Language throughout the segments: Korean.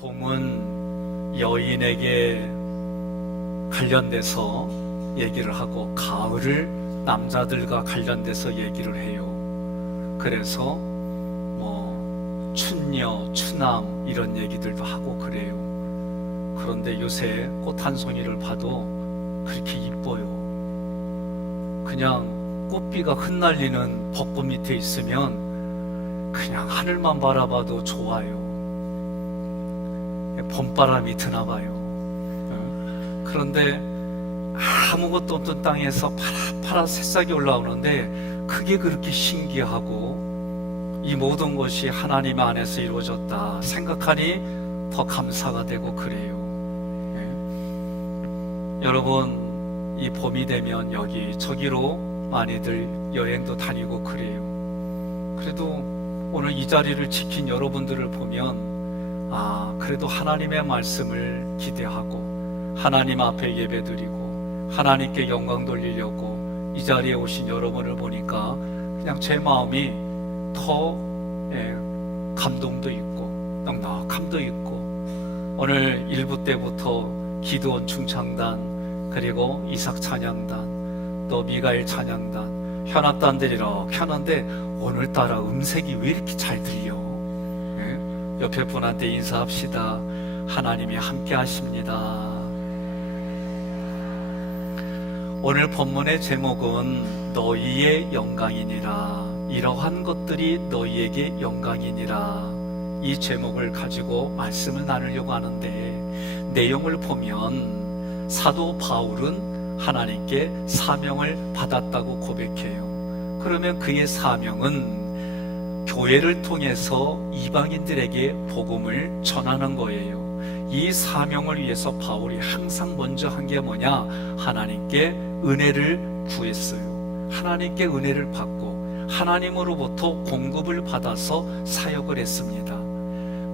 봄은 여인에게 관련돼서 얘기를 하고 가을을 남자들과 관련돼서 얘기를 해요. 그래서 뭐 춘녀, 추남 이런 얘기들도 하고 그래요. 그런데 요새 꽃 한 송이를 봐도 그렇게 이뻐요. 그냥 꽃비가 흩날리는 벚꽃 밑에 있으면 그냥 하늘만 바라봐도 좋아요. 봄바람이 드나 봐요. 그런데 아무것도 없던 땅에서 파란 새싹이 올라오는데 그게 그렇게 신기하고 이 모든 것이 하나님 안에서 이루어졌다 생각하니 더 감사가 되고 그래요. 여러분, 이 봄이 되면 여기 저기로 많이들 여행도 다니고 그래요. 그래도 오늘 이 자리를 지킨 여러분들을 보면 그래도 하나님의 말씀을 기대하고 하나님 앞에 예배드리고 하나님께 영광 돌리려고 이 자리에 오신 여러분을 보니까 그냥 제 마음이 더 감동도 있고 넉넉함도 있고, 오늘 1부 때부터 기도원 중창단 그리고 이삭 찬양단 또 미가엘 찬양단 현악단들이 이렇게 하는데 오늘따라 음색이 왜 이렇게 잘 들려? 옆에 분한테 인사합시다. 하나님이 함께 하십니다. 오늘 본문의 제목은 너희의 영광이니라. 이러한 것들이 너희에게 영광이니라. 이 제목을 가지고 말씀을 나누려고 하는데, 내용을 보면 사도 바울은 하나님께 사명을 받았다고 고백해요. 그러면 그의 사명은 교회를 통해서 이방인들에게 복음을 전하는 거예요. 이 사명을 위해서 바울이 항상 먼저 한 게 뭐냐? 하나님께 은혜를 구했어요. 하나님께 은혜를 받고 하나님으로부터 공급을 받아서 사역을 했습니다.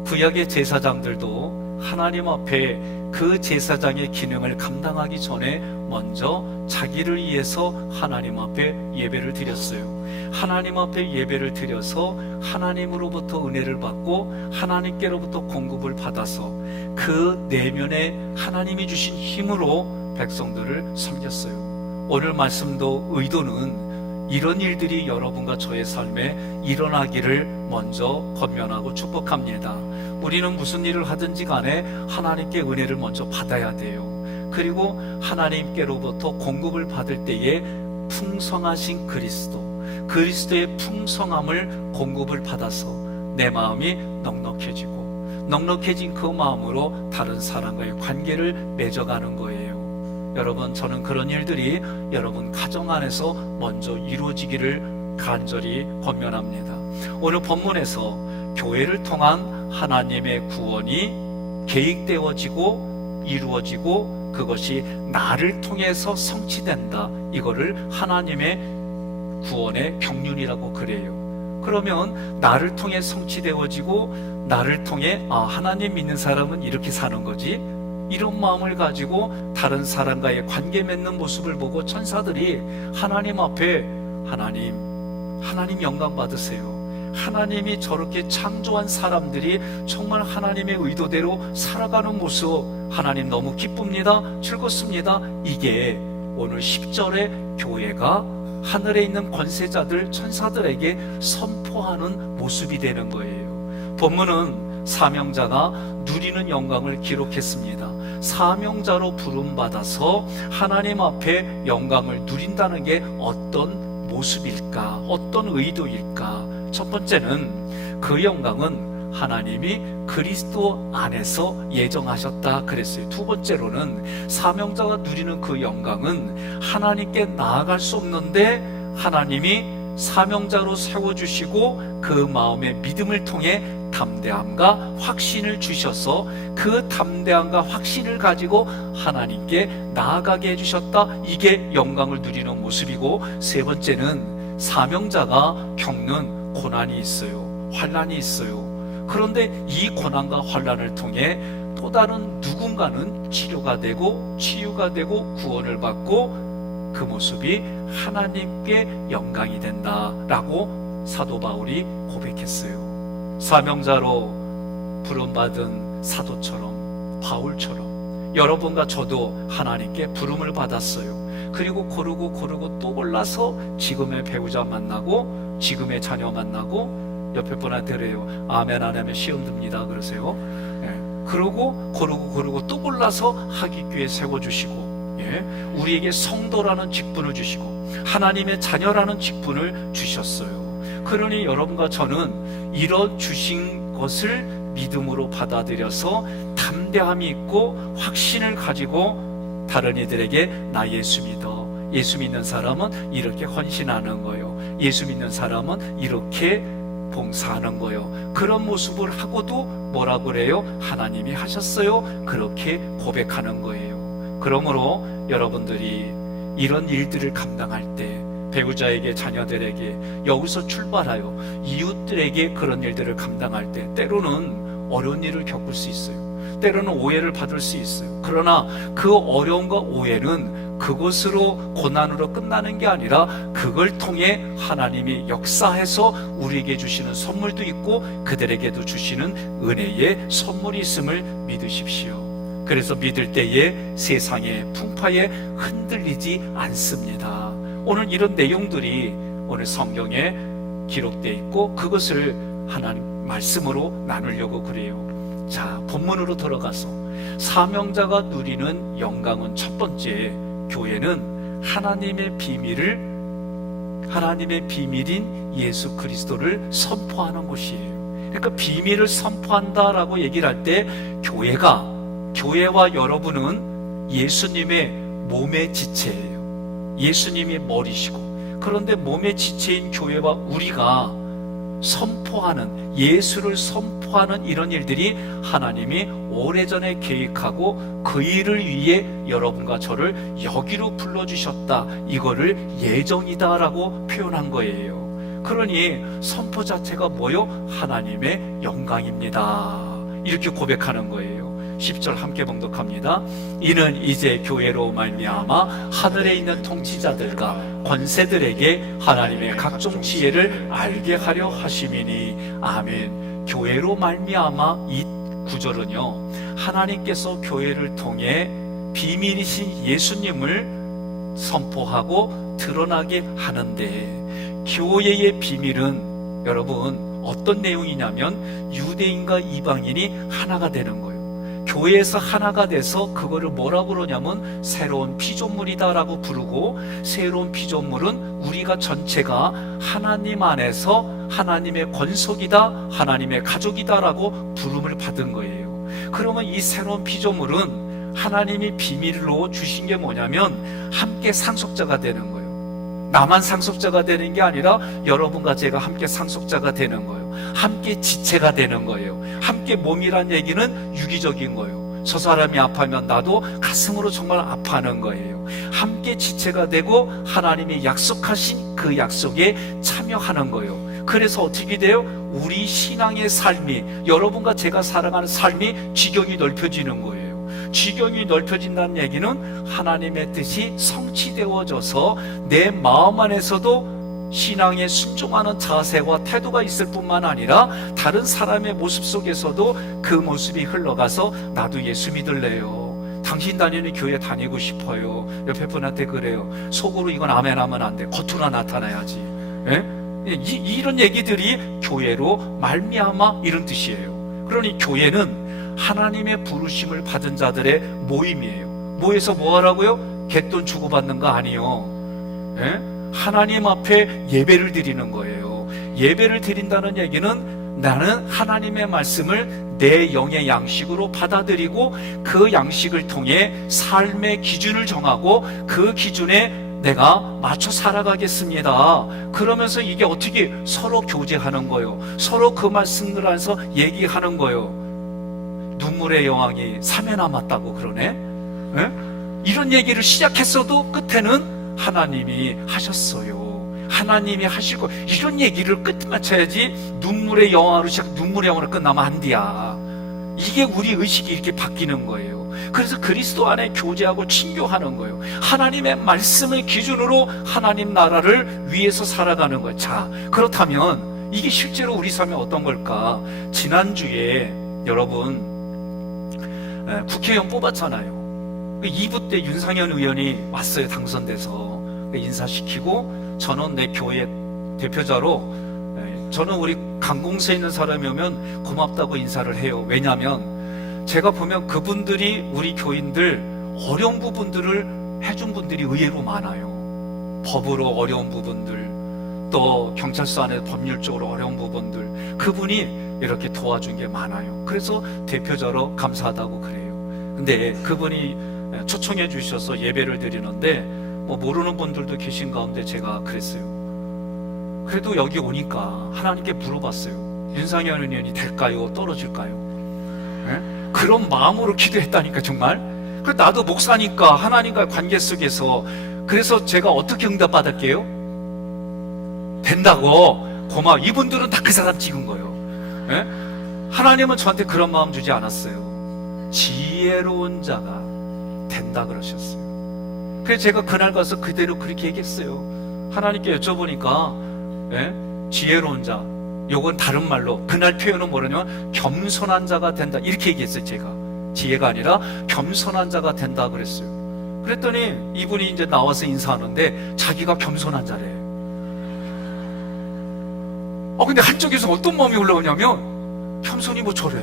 구약의 제사장들도 하나님 앞에 그 제사장의 기능을 감당하기 전에 먼저 자기를 위해서 하나님 앞에 예배를 드렸어요. 하나님 앞에 예배를 드려서 하나님으로부터 은혜를 받고 하나님께로부터 공급을 받아서 그 내면에 하나님이 주신 힘으로 백성들을 섬겼어요. 오늘 말씀도 의도는 이런 일들이 여러분과 저의 삶에 일어나기를 먼저 권면하고 축복합니다. 우리는 무슨 일을 하든지 간에 하나님께 은혜를 먼저 받아야 돼요. 그리고 하나님께로부터 공급을 받을 때에 풍성하신 그리스도의 풍성함을 공급을 받아서 내 마음이 넉넉해진 그 마음으로 다른 사람과의 관계를 맺어가는 거예요. 여러분, 저는 그런 일들이 여러분 가정 안에서 먼저 이루어지기를 간절히 권면합니다. 오늘 본문에서 교회를 통한 하나님의 구원이 계획되어지고 이루어지고 그것이 나를 통해서 성취된다, 이거를 하나님의 구원의 경륜이라고 그래요. 그러면 나를 통해 성취되어지고 나를 통해 하나님 믿는 사람은 이렇게 사는 거지, 이런 마음을 가지고 다른 사람과의 관계 맺는 모습을 보고 천사들이 하나님 앞에 하나님 영광 받으세요. 하나님이 저렇게 창조한 사람들이 정말 하나님의 의도대로 살아가는 모습, 하나님 너무 기쁩니다. 즐겁습니다. 이게 오늘 10절에 교회가 하늘에 있는 권세자들 천사들에게 선포하는 모습이 되는 거예요. 본문은 사명자가 누리는 영광을 기록했습니다. 사명자로 부름받아서 하나님 앞에 영광을 누린다는 게 어떤 모습일까? 어떤 의도일까? 첫 번째는 그 영광은 하나님이 그리스도 안에서 예정하셨다 그랬어요. 두 번째로는 사명자가 누리는 그 영광은 하나님께 나아갈 수 없는데 하나님이 사명자로 세워주시고 그 마음의 믿음을 통해 담대함과 확신을 주셔서 그 담대함과 확신을 가지고 하나님께 나아가게 해주셨다. 이게 영광을 누리는 모습이고, 세 번째는 사명자가 겪는 고난이 있어요. 환난이 있어요. 그런데 이 고난과 환난을 통해 또 다른 누군가는 치료가 되고 치유가 되고 구원을 받고 그 모습이 하나님께 영광이 된다라고 사도 바울이 고백했어요. 사명자로 부름받은 사도처럼, 바울처럼 여러분과 저도 하나님께 부름을 받았어요. 그리고 고르고 또 골라서 지금의 배우자 만나고 지금의 자녀 만나고 옆에 분한테 그래요. 아멘 안 하면 시험 듭니다 그러세요. 그러고 고르고 또 골라서 하기교회 세워주시고, 우리에게 성도라는 직분을 주시고 하나님의 자녀라는 직분을 주셨어요. 그러니 여러분과 저는 이런 주신 것을 믿음으로 받아들여서 담대함이 있고 확신을 가지고 다른 이들에게 나 예수 믿어, 예수 믿는 사람은 이렇게 헌신하는 거요, 예수 믿는 사람은 이렇게 봉사하는 거요, 그런 모습을 하고도 뭐라 그래요? 하나님이 하셨어요. 그렇게 고백하는 거예요. 그러므로 여러분들이 이런 일들을 감당할 때 배우자에게, 자녀들에게, 여기서 출발하여 이웃들에게 그런 일들을 감당할 때 때로는 어려운 일을 겪을 수 있어요. 때로는 오해를 받을 수 있어요. 그러나 그 어려움과 오해는 그것으로 고난으로 끝나는 게 아니라 그걸 통해 하나님이 역사해서 우리에게 주시는 선물도 있고 그들에게도 주시는 은혜의 선물이 있음을 믿으십시오. 그래서 믿을 때에 세상의 풍파에 흔들리지 않습니다. 오늘 이런 내용들이 오늘 성경에 기록되어 있고 그것을 하나님 말씀으로 나누려고 그래요. 자, 본문으로 들어가서 사명자가 누리는 영광은 첫 번째, 교회는 하나님의 비밀인 예수 그리스도를 선포하는 곳이에요. 그러니까 비밀을 선포한다라고 얘기를 할 때 교회와 여러분은 예수님의 몸의 지체예요. 예수님이 머리시고, 그런데 몸의 지체인 교회와 우리가 선포하는, 예수를 선포하는 이런 일들이 하나님이 오래전에 계획하고 그 일을 위해 여러분과 저를 여기로 불러주셨다, 이거를 예정이다라고 표현한 거예요. 그러니 선포 자체가 뭐요? 하나님의 영광입니다, 이렇게 고백하는 거예요. 10절 함께 봉독합니다. 이는 이제 교회로 말미암아 하늘에 있는 통치자들과 권세들에게 하나님의 각종 지혜를 알게 하려 하심이니. 아멘. 교회로 말미암아, 이 구절은요, 하나님께서 교회를 통해 비밀이신 예수님을 선포하고 드러나게 하는데, 교회의 비밀은 여러분 어떤 내용이냐면 유대인과 이방인이 하나가 되는 거예요. 교회에서 하나가 돼서 그거를 뭐라고 그러냐면 새로운 피조물이다라고 부르고, 새로운 피조물은 우리가 전체가 하나님 안에서 하나님의 권속이다, 하나님의 가족이다라고 부름을 받은 거예요. 그러면 이 새로운 피조물은 하나님이 비밀로 주신 게 뭐냐면 함께 상속자가 되는 거예요. 나만 상속자가 되는 게 아니라 여러분과 제가 함께 상속자가 되는 거예요. 함께 지체가 되는 거예요. 함께 몸이란 얘기는 유기적인 거예요. 저 사람이 아파하면 나도 가슴으로 정말 아파하는 거예요. 함께 지체가 되고 하나님이 약속하신 그 약속에 참여하는 거예요. 그래서 어떻게 돼요? 우리 신앙의 삶이, 여러분과 제가 살아가는 삶이 지경이 넓혀지는 거예요. 지경이 넓혀진다는 얘기는 하나님의 뜻이 성취되어져서 내 마음 안에서도 신앙에 순종하는 자세와 태도가 있을 뿐만 아니라 다른 사람의 모습 속에서도 그 모습이 흘러가서 나도 예수 믿을래요, 당신 다니는 교회 다니고 싶어요. 옆에 분한테 그래요. 속으로 이건 아멘 하면 안 돼, 겉으로 나타나야지. 이런 얘기들이 교회로 말미암아 이런 뜻이에요. 그러니 교회는 하나님의 부르심을 받은 자들의 모임이에요. 모여서 뭐 하라고요? 갯돈 주고받는 거 아니요. 하나님 앞에 예배를 드리는 거예요. 예배를 드린다는 얘기는 나는 하나님의 말씀을 내 영의 양식으로 받아들이고 그 양식을 통해 삶의 기준을 정하고 그 기준에 내가 맞춰 살아가겠습니다. 그러면서 이게 어떻게 서로 교제하는 거예요. 서로 그 말씀을 안에서 얘기하는 거예요. 눈물의 여왕이 3회 남았다고 그러네. 이런 얘기를 시작했어도 끝에는 하나님이 하셨어요, 하나님이 하시고, 이런 얘기를 끝 맞춰야지 눈물의 여왕으로 시작, 눈물의 여왕으로 끝나면 안 돼야. 이게 우리 의식이 이렇게 바뀌는 거예요. 그래서 그리스도 안에 교제하고 친교하는 거예요. 하나님의 말씀을 기준으로 하나님 나라를 위해서 살아가는 거예요. 자, 그렇다면 이게 실제로 우리 삶에 어떤 걸까? 지난주에 여러분 국회의원 뽑았잖아요. 2부 때 윤상현 의원이 왔어요. 당선돼서 인사시키고, 저는 내 교회 대표자로, 저는 우리 강공서에 있는 사람이 오면 고맙다고 인사를 해요. 왜냐하면 제가 보면 그분들이 우리 교인들 어려운 부분들을 해준 분들이 의외로 많아요. 법으로 어려운 부분들, 또 경찰서 안에 법률적으로 어려운 부분들, 그분이 이렇게 도와준 게 많아요. 그래서 대표자로 감사하다고 그래요. 근데 그분이 초청해 주셔서 예배를 드리는데 뭐 모르는 분들도 계신 가운데 제가 그랬어요. 그래도 여기 오니까 하나님께 물어봤어요. 윤상현 의원이 될까요? 떨어질까요? 네? 그런 마음으로 기도했다니까. 정말. 그래서 나도 목사니까 하나님과의 관계 속에서, 그래서 제가 어떻게 응답받을게요? 된다고. 고마워. 이분들은 다 그 사람 찍은 거예요. 네? 하나님은 저한테 그런 마음 주지 않았어요. 지혜로운 자가 된다 그러셨어요. 그래서 제가 그날 가서 그대로 그렇게 얘기했어요. 하나님께 여쭤보니까 지혜로운 자, 요건 다른 말로 그날 표현은 뭐냐면 겸손한 자가 된다, 이렇게 얘기했어요. 제가 지혜가 아니라 겸손한 자가 된다 그랬어요. 그랬더니 이분이 이제 나와서 인사하는데 자기가 겸손한 자래. 근데 한쪽에서 어떤 마음이 올라오냐면 겸손이 뭐 저래,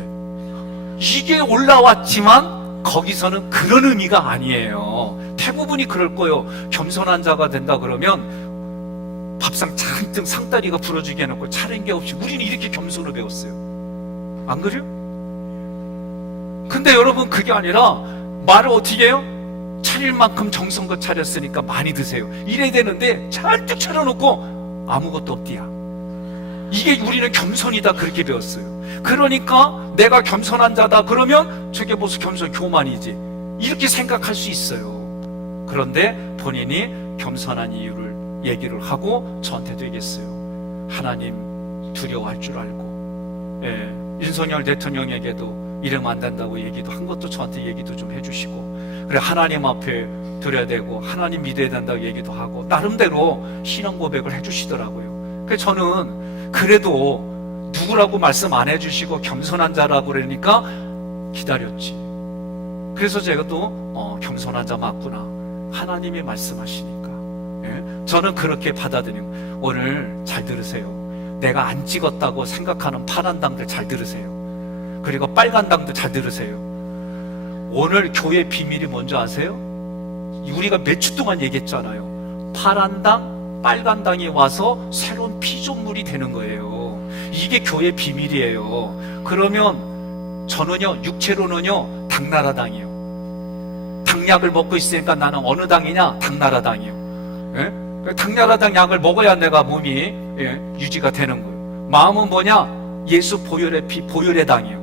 이게 올라왔지만 거기서는 그런 의미가 아니에요. 대부분이 그럴 거예요. 겸손한 자가 된다 그러면 밥상 잔뜩 상다리가 부러지게 해놓고 차린 게 없이, 우리는 이렇게 겸손을 배웠어요. 안 그래요? 근데 여러분, 그게 아니라 말을 어떻게 해요? 차릴 만큼 정성껏 차렸으니까 많이 드세요, 이래야 되는데 잔뜩 차려놓고 아무것도 없디야. 이게 우리는 겸손이다 그렇게 배웠어요. 그러니까 내가 겸손한 자다 그러면 저게 무슨 겸손, 교만이지, 이렇게 생각할 수 있어요. 그런데 본인이 겸손한 이유를 얘기를 하고 저한테도 얘기했어요. 하나님 두려워할 줄 알고, 윤석열 대통령에게도 이러면 안 된다고 얘기도 한 것도 저한테 얘기도 좀 해주시고, 그래 하나님 앞에 드려야 되고 하나님 믿어야 된다고 얘기도 하고 나름대로 신앙 고백을 해주시더라고요. 그래서 저는 그래도 누구라고 말씀 안 해주시고 겸손한 자라고 그러니까 기다렸지. 그래서 제가 또 겸손한 자 맞구나, 하나님이 말씀하시니까. 저는 그렇게 받아들이는. 오늘 잘 들으세요. 내가 안 찍었다고 생각하는 파란 당들 잘 들으세요. 그리고 빨간 당도 잘 들으세요. 오늘 교회 비밀이 뭔지 아세요? 우리가 몇 주 동안 얘기했잖아요. 파란 당, 빨간 당이 와서 새로운 피조물이 되는 거예요. 이게 교회 비밀이에요. 그러면 저는요, 육체로는요, 당나라 당이에요. 당약을 먹고 있으니까 나는 어느 당이냐? 당나라 당이에요. 당나라당 약을 먹어야 내가 몸이 유지가 되는 거예요. 마음은 뭐냐? 예수 보혈의 피, 보혈의 당이에요.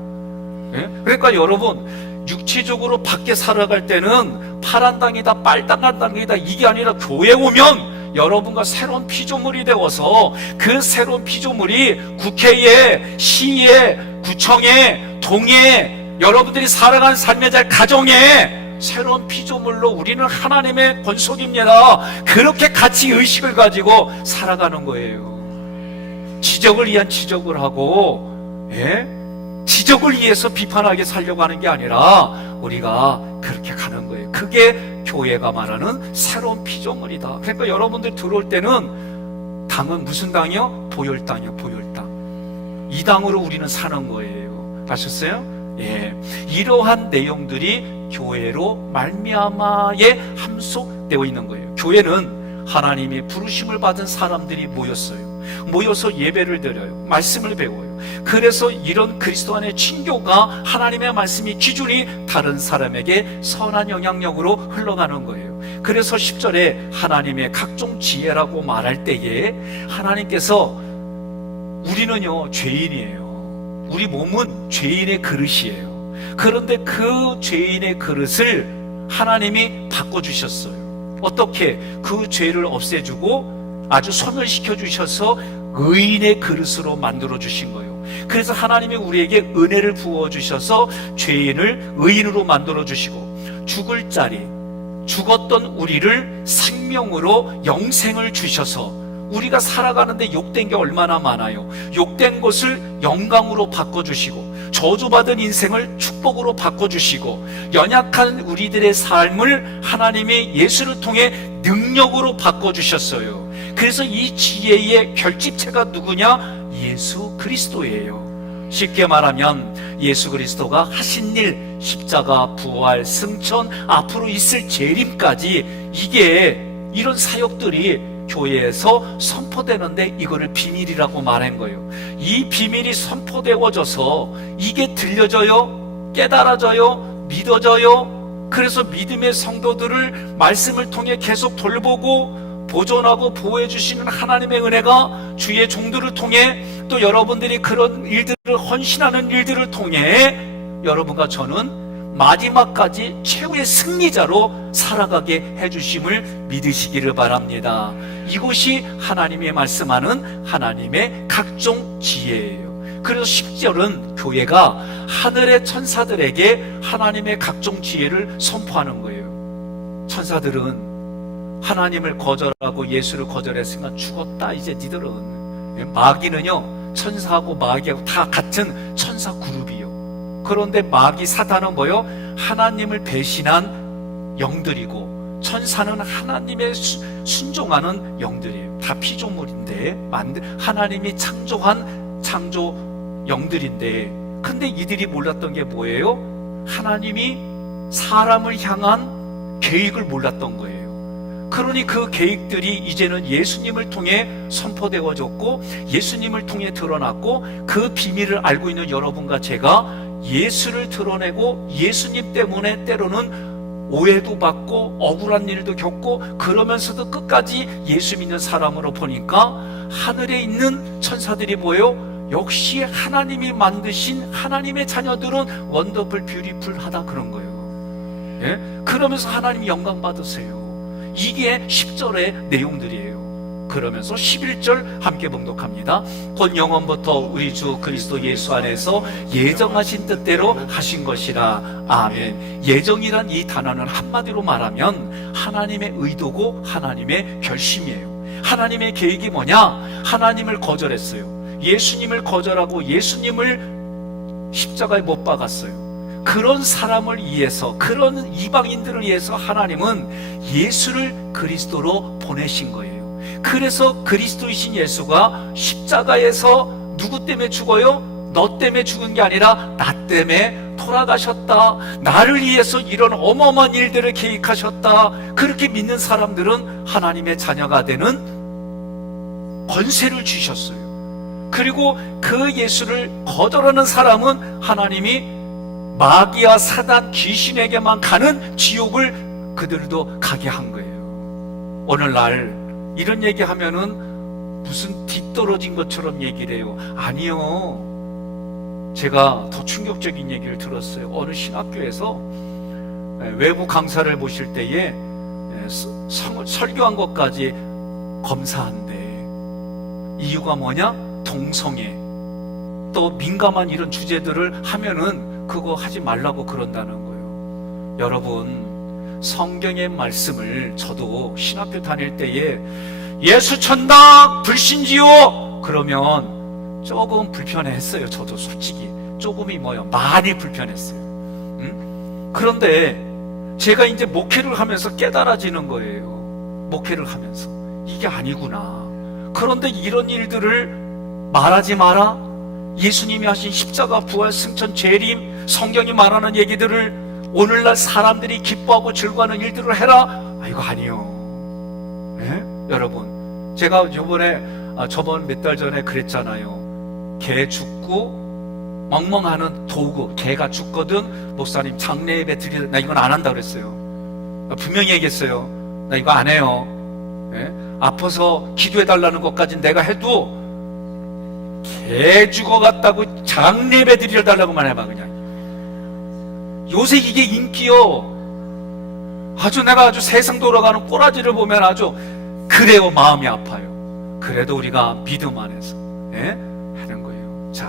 그러니까 여러분, 육체적으로 밖에 살아갈 때는 파란 당이다, 빨간 당이다, 이게 아니라 교회 오면 여러분과 새로운 피조물이 되어서 그 새로운 피조물이 국회에, 시에, 구청에, 동에, 여러분들이 살아가는 삶의 잘 가정에 새로운 피조물로 우리는 하나님의 권속입니다. 그렇게 같이 의식을 가지고 살아가는 거예요. 지적을 위한 지적을 하고, 지적을 위해서 비판하게 살려고 하는 게 아니라 우리가 그렇게 가는 거예요. 그게 교회가 말하는 새로운 피조물이다. 그러니까 여러분들 들어올 때는 당은 무슨 당이요? 보혈당이요, 보혈당. 이 당으로 우리는 사는 거예요. 아셨어요? 이러한 내용들이 교회로 말미암아에 함속되어 있는 거예요. 교회는 하나님이 부르심을 받은 사람들이 모였어요. 모여서 예배를 드려요. 말씀을 배워요. 그래서 이런 그리스도 안의 친교가, 하나님의 말씀이 기준이 다른 사람에게 선한 영향력으로 흘러가는 거예요. 그래서 10절에 하나님의 각종 지혜라고 말할 때에 하나님께서, 우리는요 죄인이에요. 우리 몸은 죄인의 그릇이에요. 그런데 그 죄인의 그릇을 하나님이 바꿔주셨어요. 어떻게? 그 죄를 없애주고 아주 소멸시켜 주셔서 의인의 그릇으로 만들어 주신 거예요. 그래서 하나님이 우리에게 은혜를 부어 주셔서 죄인을 의인으로 만들어 주시고, 죽을 자리, 죽었던 우리를 생명으로 영생을 주셔서, 우리가 살아가는데 욕된 게 얼마나 많아요. 욕된 것을 영광으로 바꿔주시고, 저주받은 인생을 축복으로 바꿔주시고 연약한 우리들의 삶을 하나님이 예수를 통해 능력으로 바꿔주셨어요. 그래서 이 지혜의 결집체가 누구냐? 예수 그리스도예요. 쉽게 말하면 예수 그리스도가 하신 일, 십자가, 부활, 승천, 앞으로 있을 재림까지 이게 이런 사역들이 교회에서 선포되는데 이거를 비밀이라고 말한 거예요. 이 비밀이 선포되어져서 이게 들려져요, 깨달아져요, 믿어져요. 그래서 믿음의 성도들을 말씀을 통해 계속 돌보고 보존하고 보호해 주시는 하나님의 은혜가 주의 종들을 통해 또 여러분들이 그런 일들을 헌신하는 일들을 통해 여러분과 저는 마지막까지 최후의 승리자로 살아가게 해주심을 믿으시기를 바랍니다. 이것이 하나님이 말씀하는 하나님의 각종 지혜예요. 그래서 10절은 교회가 하늘의 천사들에게 하나님의 각종 지혜를 선포하는 거예요. 천사들은 하나님을 거절하고 예수를 거절했으니까 죽었다 이제 니들은. 마귀는요, 천사하고 마귀하고 다 같은 천사 그룹이요. 그런데 마귀 사탄은 뭐요? 하나님을 배신한 영들이고 천사는 하나님의 순종하는 영들이에요. 다 피조물인데 하나님이 창조한 창조 영들인데, 근데 이들이 몰랐던 게 뭐예요? 하나님이 사람을 향한 계획을 몰랐던 거예요. 그러니 그 계획들이 이제는 예수님을 통해 선포되어졌고 예수님을 통해 드러났고, 그 비밀을 알고 있는 여러분과 제가 예수를 드러내고 예수님 때문에 때로는 오해도 받고 억울한 일도 겪고 그러면서도 끝까지 예수 믿는 사람으로 보니까 하늘에 있는 천사들이 뭐예요? 역시 하나님이 만드신 하나님의 자녀들은 원더풀 뷰티풀하다 그런 거예요. 예? 그러면서 하나님 영광 받으세요. 이게 10절의 내용들이에요. 그러면서 11절 함께 봉독합니다. 곧 영원부터 우리 주 그리스도 예수 안에서 예정하신 뜻대로 하신 것이라. 아멘. 예정이란 이 단어는 한마디로 말하면 하나님의 의도고 하나님의 결심이에요. 하나님의 계획이 뭐냐? 하나님을 거절했어요. 예수님을 거절하고 예수님을 십자가에 못 박았어요. 그런 사람을 위해서, 그런 이방인들을 위해서 하나님은 예수를 그리스도로 보내신 거예요. 그래서 그리스도이신 예수가 십자가에서 누구 때문에 죽어요? 너 때문에 죽은 게 아니라 나 때문에 돌아가셨다. 나를 위해서 이런 어마어마한 일들을 계획하셨다. 그렇게 믿는 사람들은 하나님의 자녀가 되는 권세를 주셨어요. 그리고 그 예수를 거절하는 사람은 하나님이 마귀와 사단, 귀신에게만 가는 지옥을 그들도 가게 한 거예요. 오늘날 이런 얘기하면은 무슨 뒤떨어진 것처럼 얘기를 해요. 아니요. 제가 더 충격적인 얘기를 들었어요. 어느 신학교에서 외부 강사를 모실 때에 설교한 것까지 검사한대. 이유가 뭐냐? 동성애, 또 민감한 이런 주제들을 하면은 그거 하지 말라고 그런다는 거예요. 여러분, 성경의 말씀을 저도 신학교 다닐 때에 예수 천당 불신지요 그러면 조금 불편했어요. 저도 솔직히 조금이 뭐요? 많이 불편했어요. 그런데 제가 이제 목회를 하면서 깨달아지는 거예요. 목회를 하면서 이게 아니구나. 그런데 이런 일들을 말하지 마라. 예수님이 하신 십자가, 부활, 승천, 재림, 성경이 말하는 얘기들을 오늘날 사람들이 기뻐하고 즐거워하는 일들을 해라. 이거 아니요. 예? 여러분, 제가 저번 몇 달 전에 그랬잖아요. 개 죽고 멍멍하는 도구, 개가 죽거든 목사님 장례 예배 드리다, 나 이건 안 한다 그랬어요. 분명히 얘기했어요. 나 이거 안 해요. 예? 아파서 기도해달라는 것까지 내가 해도 개 죽어갔다고 장례 예배 드려달라고만 해봐. 그냥 요새 이게 인기요. 내가 아주 세상 돌아가는 꼬라지를 보면 아주 그래요. 마음이 아파요. 그래도 우리가 믿음 안에서 하는 거예요. 자,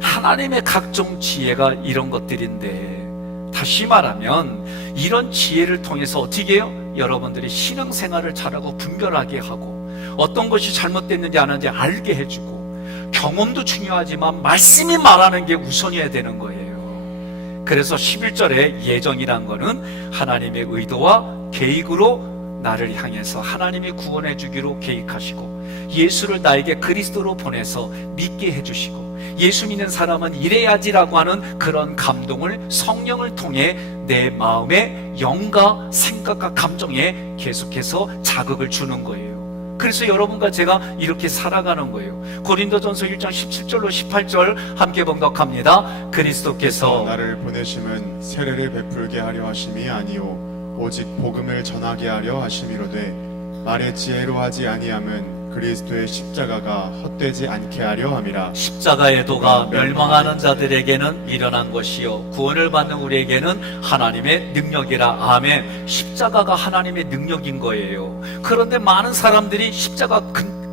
하나님의 각종 지혜가 이런 것들인데, 다시 말하면 이런 지혜를 통해서 어떻게 해요? 여러분들이 신앙생활을 잘하고 분별하게 하고 어떤 것이 잘못됐는지 안 하는지 알게 해주고, 경험도 중요하지만 말씀이 말하는 게 우선이어야 되는 거예요. 그래서 11절에 예정이란 거는 하나님의 의도와 계획으로 나를 향해서 하나님이 구원해 주기로 계획하시고 예수를 나에게 그리스도로 보내서 믿게 해주시고 예수 믿는 사람은 이래야지라고 하는 그런 감동을 성령을 통해 내 마음의 영과 생각과 감정에 계속해서 자극을 주는 거예요. 그래서 여러분과 제가 이렇게 살아가는 거예요. 고린도전서 1장 17절로 18절 함께 봉독합니다. 그리스도께서 나를 보내심은 세례를 베풀게 하려 하심이 아니요 오직 복음을 전하게 하려 하심이로되 말의 지혜로 하지 아니함은 그리스도의 십자가가 헛되지 않게 하려 함이라. 십자가의 도가 멸망하는 자들에게는 미련한 것이요 구원을 받는 우리에게는 하나님의 능력이라. 아멘. 십자가가 하나님의 능력인 거예요. 그런데 많은 사람들이 십자가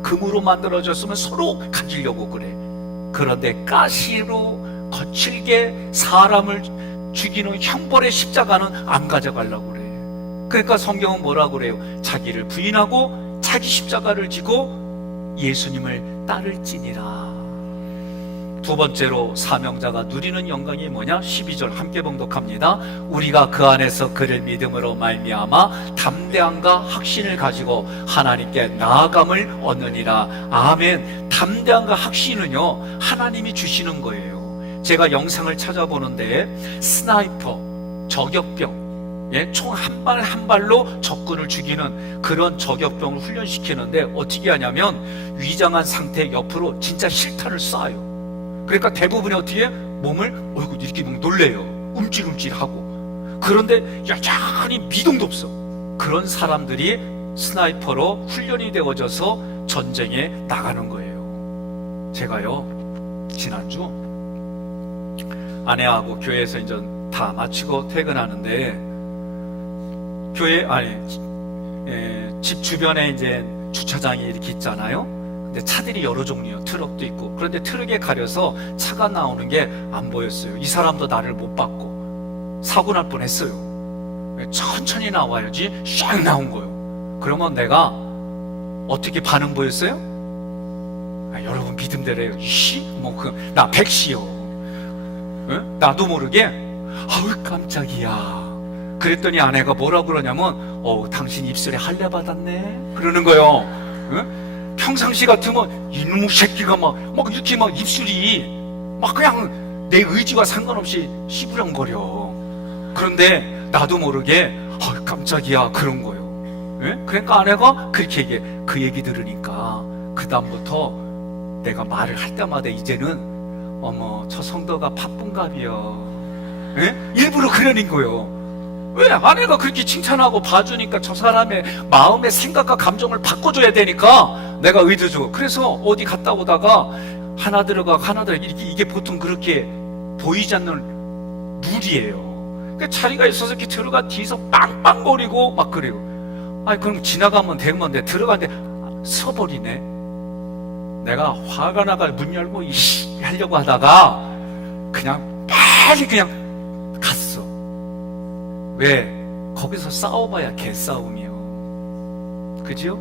금으로 만들어졌으면 서로 가지려고 그래. 그런데 가시로 거칠게 사람을 죽이는 형벌의 십자가는 안 가져가려고 그래. 그러니까 성경은 뭐라고 그래요? 자기를 부인하고 자기 십자가를 지고 예수님을 따를지니라. 두 번째로 사명자가 누리는 영광이 뭐냐? 12절 함께 봉독합니다. 우리가 그 안에서 그를 믿음으로 말미암아 담대함과 확신을 가지고 하나님께 나아감을 얻느니라. 아멘. 담대함과 확신은요 하나님이 주시는 거예요. 제가 영상을 찾아보는데 스나이퍼, 저격병, 총 한 발 한 발로 적군을 죽이는 그런 저격병을 훈련시키는데 어떻게 하냐면 위장한 상태 옆으로 진짜 실탄을 쏴요. 그러니까 대부분이 어떻게 몸을 이렇게 놀래요. 움찔움찔하고. 그런데 여전히 미동도 없어. 그런 사람들이 스나이퍼로 훈련이 되어져서 전쟁에 나가는 거예요. 제가요 지난주 아내하고 교회에서 이제 다 마치고 퇴근하는데 집 주변에 이제 주차장이 이렇게 있잖아요. 근데 차들이 여러 종류요. 트럭도 있고. 그런데 트럭에 가려서 차가 나오는 게 안 보였어요. 이 사람도 나를 못 봤고 사고 날 뻔했어요. 천천히 나와야지 샥 나온 거예요. 그러면 내가 어떻게 반응 보였어요? 여러분 믿음대로요. 나 백시요. 나도 모르게 아우 깜짝이야. 그랬더니 아내가 뭐라고 그러냐면 당신 입술에 할례 받았네 그러는 거예요. 응? 평상시 같으면 이놈의 새끼가 막 이렇게 막 입술이 막 그냥 내 의지와 상관없이 씨부렁거려. 그런데 나도 모르게 깜짝이야 그런 거예요. 응? 그러니까 아내가 그렇게 얘기해. 그 얘기 들으니까 그 다음부터 내가 말을 할 때마다 이제는 어머 저 성도가 바쁜가비요. 일부러 그러는 거예요. 왜? 아내가 그렇게 칭찬하고 봐주니까 저 사람의 마음의 생각과 감정을 바꿔줘야 되니까 내가 의도적으로. 그래서 어디 갔다 오다가 하나 들어가 이게 보통 그렇게 보이지 않는 룰이에요. 자리가 있어서 이렇게 들어가 뒤에서 빵빵거리고 막 그래요. 그럼 지나가면 되면 돼. 들어가는데 서버리네. 내가 화가 나가 문 열고 하려고 하다가 그냥 빨리 그냥 왜? 거기서 싸워봐야 개싸움이요. 그죠?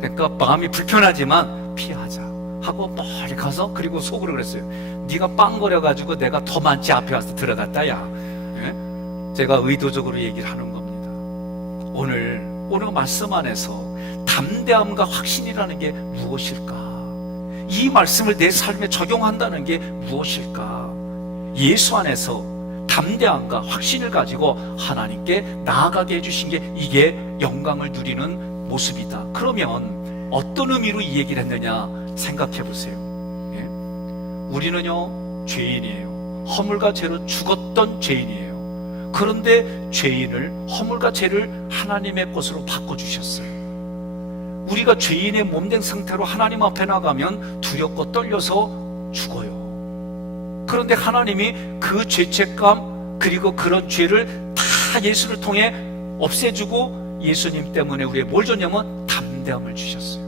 그러니까 마음이 불편하지만 피하자 하고 멀리 가서 그리고 속으로 그랬어요. 네가 빵거려가지고 내가 더 많지 앞에 와서 들어갔다 야. 제가 의도적으로 얘기를 하는 겁니다. 오늘 말씀 안에서 담대함과 확신이라는 게 무엇일까? 이 말씀을 내 삶에 적용한다는 게 무엇일까? 예수 안에서 담대함과 확신을 가지고 하나님께 나아가게 해주신 게 이게 영광을 누리는 모습이다. 그러면 어떤 의미로 이 얘기를 했느냐 생각해 보세요. 우리는요 죄인이에요. 허물과 죄로 죽었던 죄인이에요. 그런데 죄인을 허물과 죄를 하나님의 것으로 바꿔주셨어요. 우리가 죄인의 몸된 상태로 하나님 앞에 나가면 두렵고 떨려서 죽어요. 그런데 하나님이 그 죄책감 그리고 그런 죄를 다 예수를 통해 없애주고 예수님 때문에 우리의 뭘 줬냐면 담대함을 주셨어요.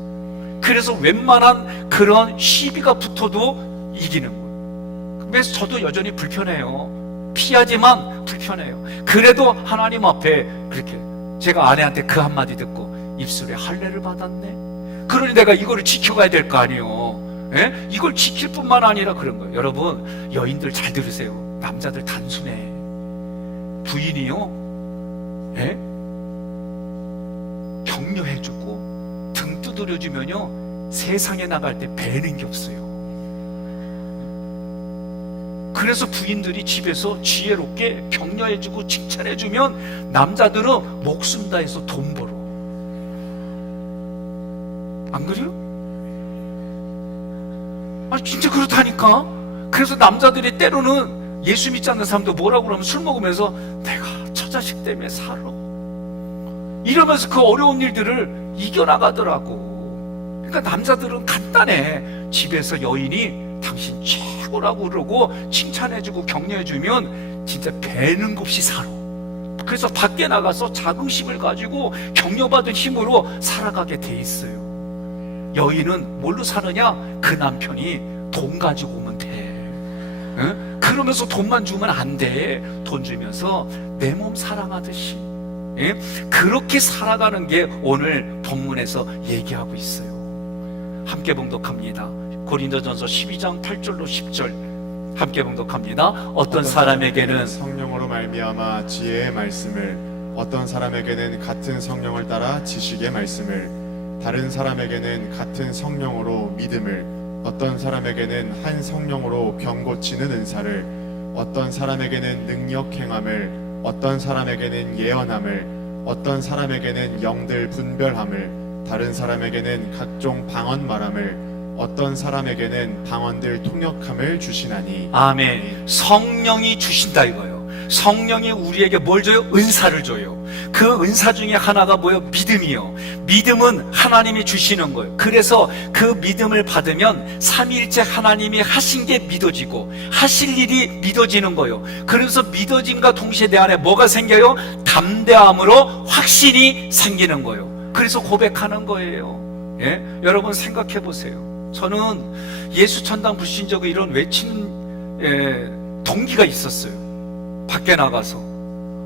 그래서 웬만한 그런 시비가 붙어도 이기는 거예요. 그래서 저도 여전히 불편해요. 피하지만 불편해요. 그래도 하나님 앞에 그렇게 제가 아내한테 그 한마디 듣고 입술에 할례를 받았네. 그러니 내가 이거를 지켜가야 될 거 아니에요. 예? 이걸 지킬 뿐만 아니라 그런 거예요. 여러분, 여인들 잘 들으세요. 남자들 단순해. 부인이요, 예? 격려해주고 등 두드려주면요, 세상에 나갈 때 배는 게 없어요. 그래서 부인들이 집에서 지혜롭게 격려해주고 칭찬해주면 남자들은 목숨 다해서 돈 벌어. 안 그래요? 아, 진짜 그렇다니까. 그래서 남자들이 때로는 예수 믿지 않는 사람도 뭐라고 그러면 술 먹으면서 내가 저 자식 때문에 살아 이러면서 그 어려운 일들을 이겨나가더라고. 그러니까 남자들은 간단해. 집에서 여인이 당신 최고라고 그러고 칭찬해주고 격려해주면 진짜 배는 곱이 살아. 그래서 밖에 나가서 자긍심을 가지고 격려받은 힘으로 살아가게 돼 있어요. 여인은 뭘로 사느냐? 그 남편이 돈 가지고 오면 돼. 응? 그러면서 돈만 주면 안 돼. 돈 주면서 내 몸 사랑하듯이. 예? 그렇게 살아가는 게 오늘 본문에서 얘기하고 있어요. 함께 봉독합니다. 고린도전서 12장 8절로 10절 함께 봉독합니다. 어떤 사람에게는 성령으로 말미암아 지혜의 말씀을, 어떤 사람에게는 같은 성령을 따라 지식의 말씀을, 다른 사람에게는 같은 성령으로 믿음을, 어떤 사람에게는 한 성령으로 병 고치는 은사를, 어떤 사람에게는 능력 행함을, 어떤 사람에게는 예언함을, 어떤 사람에게는 영들 분별함을, 다른 사람에게는 각종 방언 말함을, 어떤 사람에게는 방언들 통역함을 주시나니. 아멘. 성령이 주신다 이거예요. 성령이 우리에게 뭘 줘요? 은사를 줘요. 그 은사 중에 하나가 뭐예요? 믿음이요. 믿음은 하나님이 주시는 거예요. 그래서 그 믿음을 받으면 삼위일체 하나님이 하신 게 믿어지고 하실 일이 믿어지는 거예요. 그래서 믿어짐과 동시에 내 안에 뭐가 생겨요? 담대함으로 확신이 생기는 거예요. 그래서 고백하는 거예요. 예? 여러분 생각해 보세요. 저는 예수 천당 불신자고 이런 외치는 동기가 있었어요. 밖에 나가서.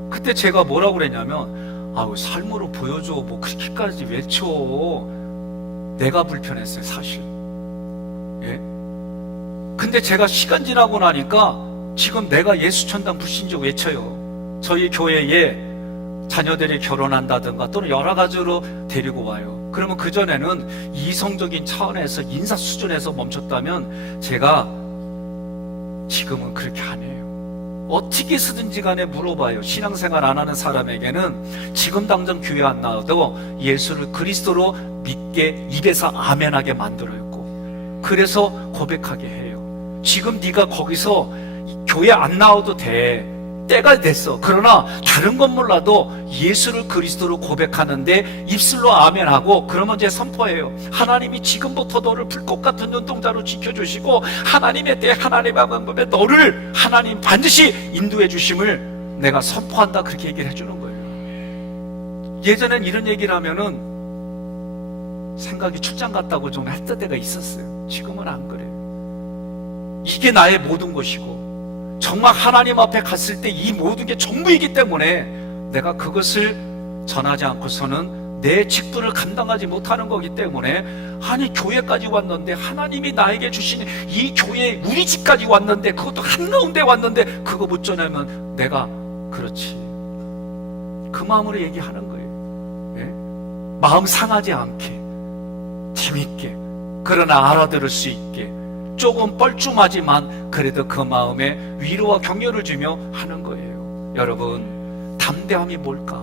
그때 제가 뭐라고 그랬냐면, 아우, 삶으로 보여줘. 뭐 그렇게까지 외쳐. 내가 불편했어요, 사실. 예? 근데 제가 시간 지나고 나니까 지금 내가 예수 천당 불신자 외쳐요. 저희 교회에 자녀들이 결혼한다든가 또는 여러 가지로 데리고 와요. 그러면 그전에는 이성적인 차원에서 인사 수준에서 멈췄다면 제가 지금은 그렇게 안 해요. 어떻게 쓰든지 간에 물어봐요. 신앙생활 안 하는 사람에게는 지금 당장 교회 안 나와도 예수를 그리스도로 믿게 입에서 아멘하게 만들어요. 그래서 고백하게 해요. 지금 네가 거기서 교회 안 나와도 돼. 때가 됐어. 그러나 다른 건 몰라도 예수를 그리스도로 고백하는데 입술로 아멘하고 그러면 이제 선포해요. 하나님이 지금부터 너를 불꽃 같은 눈동자로 지켜주시고 하나님의 때에 하나님의 방법에 너를 하나님 반드시 인도해 주심을 내가 선포한다. 그렇게 얘기를 해주는 거예요. 예전엔 이런 얘기를 하면은 생각이 출장 같다고 좀 했던 때가 있었어요. 지금은 안 그래요. 이게 나의 모든 것이고 정말 하나님 앞에 갔을 때 이 모든 게 전부이기 때문에 내가 그것을 전하지 않고서는 내 직분을 감당하지 못하는 거기 때문에, 아니 교회까지 왔는데 하나님이 나에게 주신 이 교회 우리 집까지 왔는데 그것도 한가운데 왔는데 그거 못 전하면 내가 그렇지. 그 마음으로 얘기하는 거예요. 예? 마음 상하지 않게 재밌게, 그러나 알아들을 수 있게, 조금 뻘쭘하지만 그래도 그 마음에 위로와 격려를 주며 하는 거예요. 여러분, 담대함이 뭘까?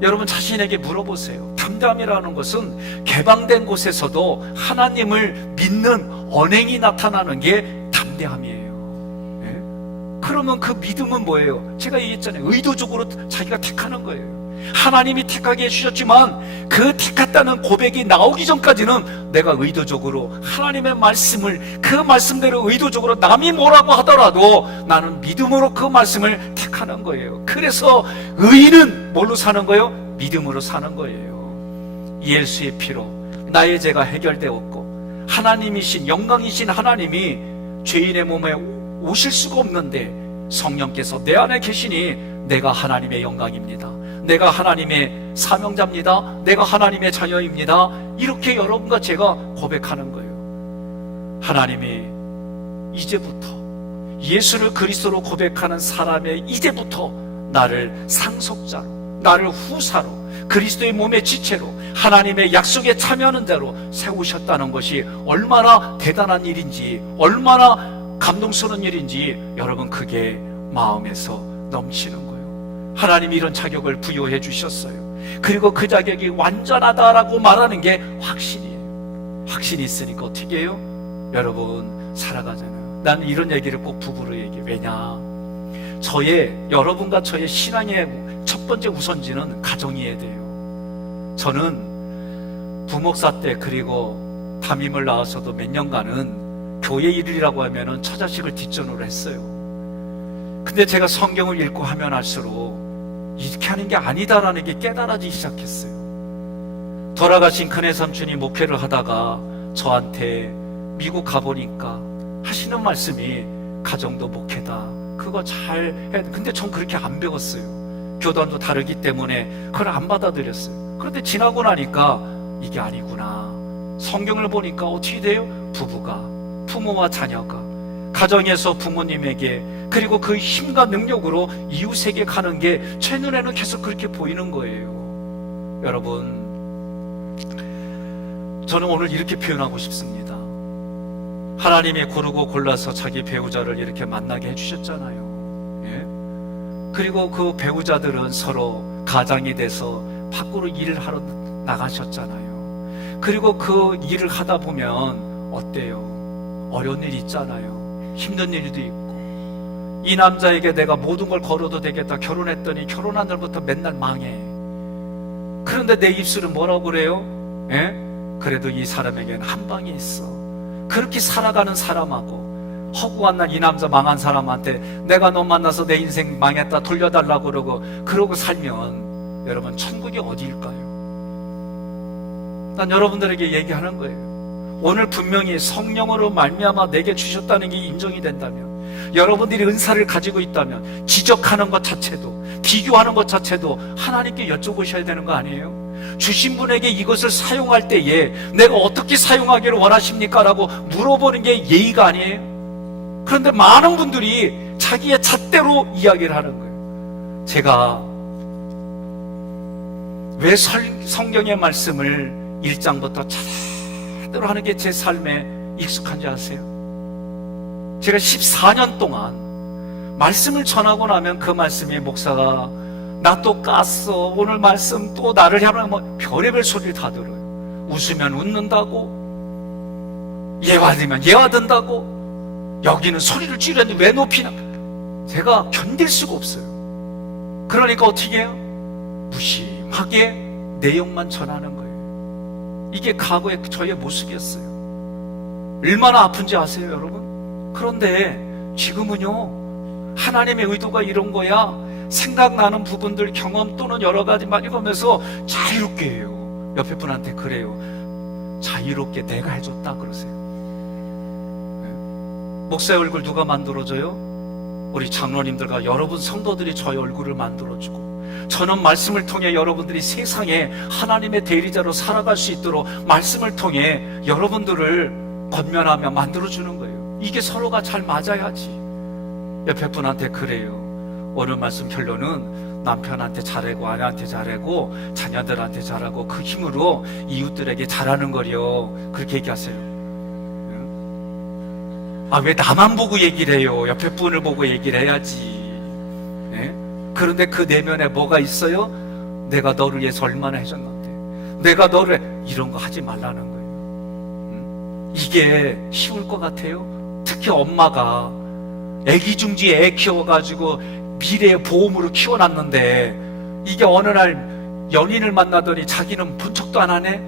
여러분 자신에게 물어보세요. 담대함이라는 것은 개방된 곳에서도 하나님을 믿는 언행이 나타나는 게 담대함이에요. 예? 그러면 그 믿음은 뭐예요? 제가 얘기했잖아요. 의도적으로 자기가 택하는 거예요. 하나님이 택하게 해주셨지만 그 택했다는 고백이 나오기 전까지는 내가 의도적으로 하나님의 말씀을, 그 말씀대로 의도적으로 남이 뭐라고 하더라도 나는 믿음으로 그 말씀을 택하는 거예요. 그래서 의인은 뭘로 사는 거예요? 믿음으로 사는 거예요. 예수의 피로 나의 죄가 해결되었고 하나님이신, 영광이신 하나님이 죄인의 몸에 오실 수가 없는데 성령께서 내 안에 계시니 내가 하나님의 영광입니다. 내가 하나님의 사명자입니다. 내가 하나님의 자녀입니다. 이렇게 여러분과 제가 고백하는 거예요. 하나님이 이제부터 예수를 그리스도로 고백하는 사람의 이제부터 나를 상속자로, 나를 후사로, 그리스도의 몸의 지체로 하나님의 약속에 참여하는 대로 세우셨다는 것이 얼마나 대단한 일인지, 얼마나 감동스러운 일인지 여러분 그게 마음에서 넘치는 거예요. 하나님이 이런 자격을 부여해 주셨어요. 그리고 그 자격이 완전하다라고 말하는 게 확신이에요. 확신이 있으니까 어떻게 해요? 여러분 살아가잖아요. 나는 이런 얘기를 꼭 부부로 얘기해. 왜냐? 여러분과 저의 신앙의 첫 번째 우선지는 가정이어야 돼요. 저는 부목사 때 그리고 담임을 나와서도 몇 년간은 교회 일이라고 하면은 처자식을 뒷전으로 했어요. 근데 제가 성경을 읽고 하면 할수록 이렇게 하는 게 아니다라는 게 깨달아지기 시작했어요. 돌아가신 큰애 삼촌이 목회를 하다가 저한테 미국 가보니까 하시는 말씀이 가정도 목회다. 그거 잘 해. 근데 전 그렇게 안 배웠어요. 교단도 다르기 때문에 그걸 안 받아들였어요. 그런데 지나고 나니까 이게 아니구나. 성경을 보니까 어떻게 돼요? 부모와 자녀가 가정에서 부모님에게 그리고 그 힘과 능력으로 이웃에게 가는 게 제 눈에는 계속 그렇게 보이는 거예요. 여러분, 저는 오늘 이렇게 표현하고 싶습니다. 하나님이 고르고 골라서 자기 배우자를 이렇게 만나게 해주셨잖아요. 예? 그리고 그 배우자들은 서로 가장이 돼서 밖으로 일을 하러 나가셨잖아요. 그리고 그 일을 하다 보면 어때요? 어려운 일 있잖아요. 힘든 일도 있고. 이 남자에게 내가 모든 걸 걸어도 되겠다 결혼했더니 결혼한 날부터 맨날 망해. 그런데 내 입술은 뭐라고 그래요? 예? 그래도 이 사람에게는 한 방이 있어. 그렇게 살아가는 사람하고 허구한 날 이 남자 망한 사람한테 내가 너 만나서 내 인생 망했다 돌려달라고 그러고 살면 여러분 천국이 어디일까요? 난 여러분들에게 얘기하는 거예요. 오늘 분명히 성령으로 말미암아 내게 주셨다는 게 인정이 된다면, 여러분들이 은사를 가지고 있다면 지적하는 것 자체도, 비교하는 것 자체도 하나님께 여쭤보셔야 되는 거 아니에요? 주신 분에게 이것을 사용할 때에 내가 어떻게 사용하기를 원하십니까? 라고 물어보는 게 예의가 아니에요? 그런데 많은 분들이 자기의 잣대로 이야기를 하는 거예요. 제가 왜 성경의 말씀을 1장부터 제대로 하는 게 제 삶에 익숙한지 아세요? 제가 14년 동안 말씀을 전하고 나면 그 말씀이 목사가 나 또 깠어, 오늘 말씀 또 나를 향하면 뭐 별의별 소리를 다 들어요. 웃으면 웃는다고, 예화되면 예화된다고, 여기는 소리를 지르는데 왜 높이나. 제가 견딜 수가 없어요. 그러니까 어떻게 해요? 무심하게 내용만 전하는 거예요. 이게 과거의 저의 모습이었어요. 얼마나 아픈지 아세요, 여러분? 그런데 지금은요, 하나님의 의도가 이런 거야. 생각나는 부분들, 경험 또는 여러 가지 막 이러면서 자유롭게 해요. 옆에 분한테 그래요. 자유롭게 내가 해줬다 그러세요. 네. 목사의 얼굴 누가 만들어줘요? 우리 장로님들과 여러분 성도들이 저의 얼굴을 만들어주고, 저는 말씀을 통해 여러분들이 세상에 하나님의 대리자로 살아갈 수 있도록 말씀을 통해 여러분들을 권면하며 만들어주는 거예요. 이게 서로가 잘 맞아야지. 옆에 분한테 그래요. 오늘 말씀 결론은 남편한테 잘하고 아내한테 잘하고 자녀들한테 잘하고 그 힘으로 이웃들에게 잘하는 거려. 그렇게 얘기하세요. 아, 왜 나만 보고 얘기를 해요? 옆에 분을 보고 얘기를 해야지. 네? 그런데 그 내면에 뭐가 있어요? 내가 너를 위해서 얼마나 해줬는데, 내가 너를 이런 거 하지 말라는 거예요. 이게 쉬울 것 같아요? 특히 엄마가 애기 중지 애 키워가지고 미래의 보험으로 키워놨는데 이게 어느 날 연인을 만나더니 자기는 본 척도 안 하네?